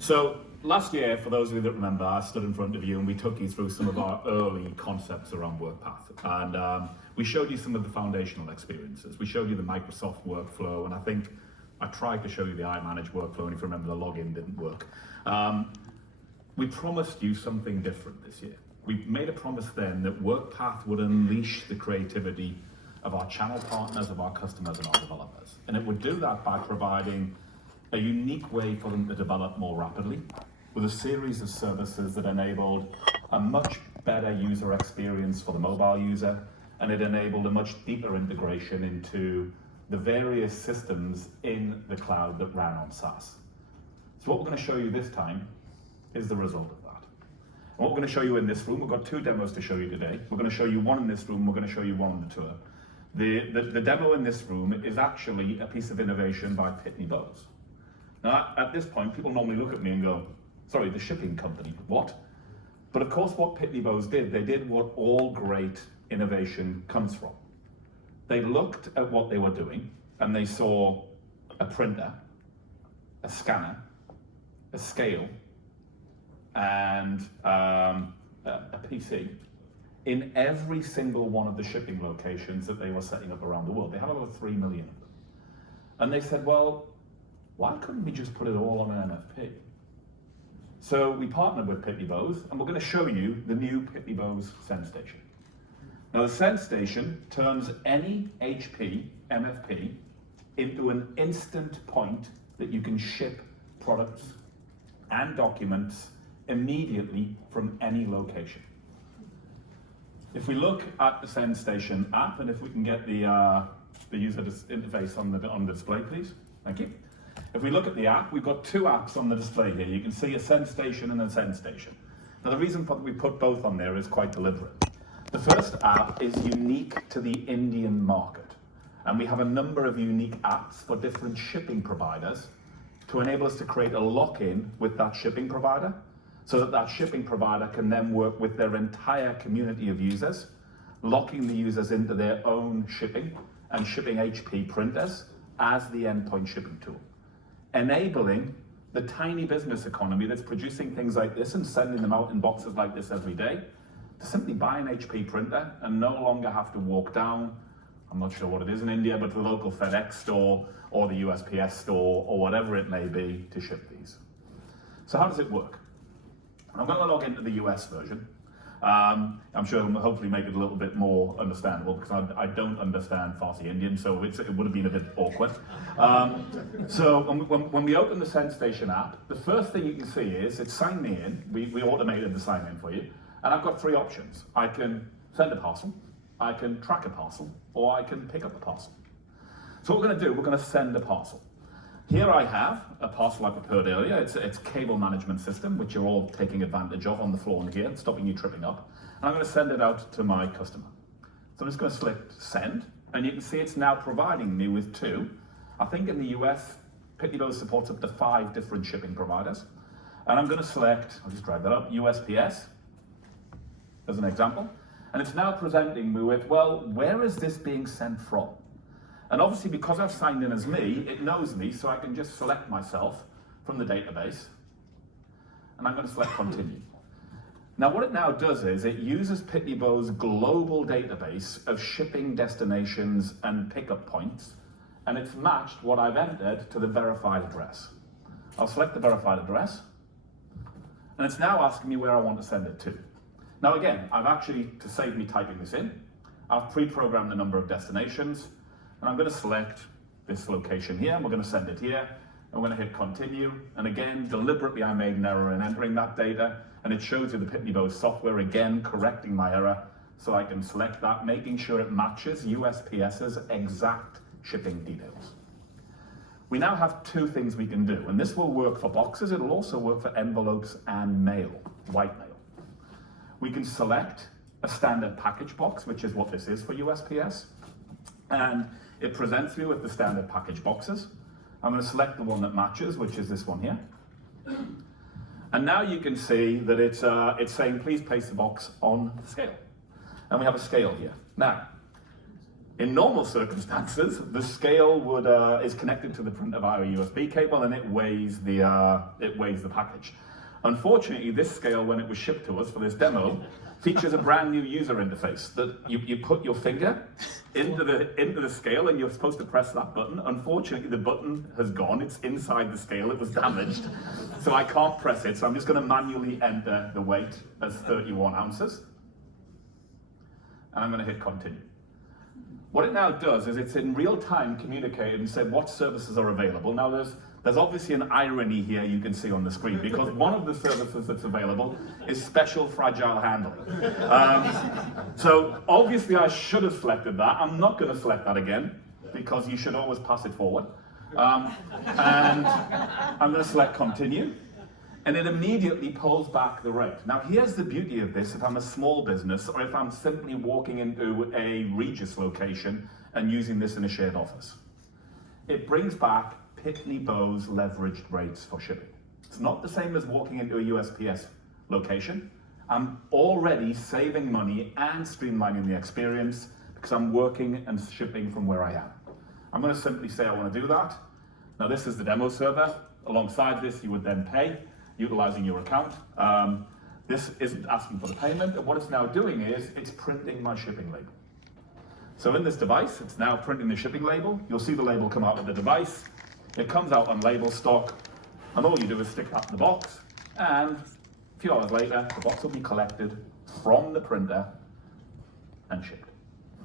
So last year, for those of you that remember, I stood in front of you and we took you through some of our early concepts around Workpath. And we showed you some of the foundational experiences. We showed you the Microsoft workflow, and I think I tried to show you the iManage workflow, and if you remember, the login didn't work. We promised you something different this year. We made a promise then that Workpath would unleash the creativity of our channel partners, of our customers, and our developers. And it would do that by providing a unique way for them to develop more rapidly, with a series of services that enabled a much better user experience for the mobile user, and it enabled a much deeper integration into the various systems in the cloud that ran on SaaS. So what we're going to show you this time is the result of that. And what we're going to show you in this room, we've got two demos to show you today. We're going to show you one in this room, we're going to show you one on the tour. The demo in this room is actually a piece of innovation by Pitney Bowes. Now, at this point, people normally look at me and go, sorry, the shipping company, what? But of course, what Pitney Bowes did, they did what all great innovation comes from. They looked at what they were doing, and they saw a printer, a scanner, a scale, and a PC in every single one of the shipping locations that they were setting up around the world. They had over 3 million of them. And they said, well, why couldn't we just put it all on an MFP? So we partnered with Pitney Bowes, and we're going to show you the new Pitney Bowes Send Station. Now, the Send Station turns any HP MFP into an instant point that you can ship products and documents immediately from any location. If we look at the Send Station app, and if we can get the user interface on the display, please. Thank you. If we look at the app, we've got two apps on the display here. You can see a Send Station and a Send Station. Now, the reason we put both on there is quite deliberate. The first app is unique to the Indian market, and we have a number of unique apps for different shipping providers to enable us to create a lock-in with that shipping provider, so that that shipping provider can then work with their entire community of users, locking the users into their own shipping and shipping HP printers as the endpoint shipping tool, enabling the tiny business economy that's producing things like this and sending them out in boxes like this every day to simply buy an HP printer and no longer have to walk down, I'm not sure what it is in India, but the local FedEx store or the USPS store or whatever it may be to ship these. So how does it work? I'm going to log into the US version. I'm sure it'll hopefully make it a little bit more understandable, because I don't understand Farsi Indian, so it would have been a bit awkward. So when we open the Send Station app, the first thing you can see is it's sign me in. We automated the sign in for you. And I've got three options. I can send a parcel, I can track a parcel, or I can pick up a parcel. So what we're going to do, we're going to send a parcel. Here I have a parcel I prepared earlier. It's cable management system, which you're all taking advantage of on the floor in here, stopping you tripping up. And I'm going to send it out to my customer. So I'm just going to select send, and you can see it's now providing me with two. I think in the US, Pitney Bowes supports up to 5 different shipping providers. And I'm going to select, I'll just drag that up, USPS as an example. And it's now presenting me with, well, where is this being sent from? And obviously, because I've signed in as me, it knows me, so I can just select myself from the database, and I'm going to select continue. Now, what it now does is it uses Pitney Bowes' global database of shipping destinations and pickup points, and it's matched what I've entered to the verified address. I'll select the verified address, and it's now asking me where I want to send it to. Now, again, I've actually, to save me typing this in, I've pre-programmed the number of destinations. And I'm going to select this location here, and we're going to send it here, and we're going to hit continue. And again, deliberately I made an error in entering that data, and it shows you the Pitney Bowes software, again, correcting my error, so I can select that, making sure it matches USPS's exact shipping details. We now have two things we can do, and this will work for boxes, it'll also work for envelopes and mail, white mail. We can select a standard package box, which is what this is for USPS, and it presents me with the standard package boxes. I'm going to select the one that matches, which is this one here. And now you can see that it's saying, please place the box on the scale. And we have a scale here. Now, In normal circumstances, the scale is connected to the printer via a USB cable, and it weighs the package. Unfortunately, this scale, when it was shipped to us for this demo, features a brand new user interface that you put your finger into the scale, and you're supposed to press that button. Unfortunately, the button has gone. It's inside the scale. It was damaged, so I can't press it. So I'm just going to manually enter the weight as 31 ounces, and I'm going to hit continue. What it now does is it's in real time communicated and said what services are available. Now there's obviously an irony here you can see on the screen, because one of the services that's available is special fragile handling. So obviously I should have selected that. I'm not going to select that again, because you should always pass it forward. And I'm going to select continue, and it immediately pulls back the rate. Now here's the beauty of this if I'm a small business, or if I'm simply walking into a Regis location and using this in a shared office. It brings back Pitney Bowes leveraged rates for shipping. It's not the same as walking into a USPS location. I'm already saving money and streamlining the experience because I'm working and shipping from where I am. I'm going to simply say I want to do that. Now this is the demo server. Alongside this, you would then pay, utilizing your account. This isn't asking for the payment, and what it's now doing is it's printing my shipping label. So in this device, it's now printing the shipping label. You'll see the label come out of the device. It comes out on label stock, and all you do is stick that in the box, and a few hours later, the box will be collected from the printer and shipped.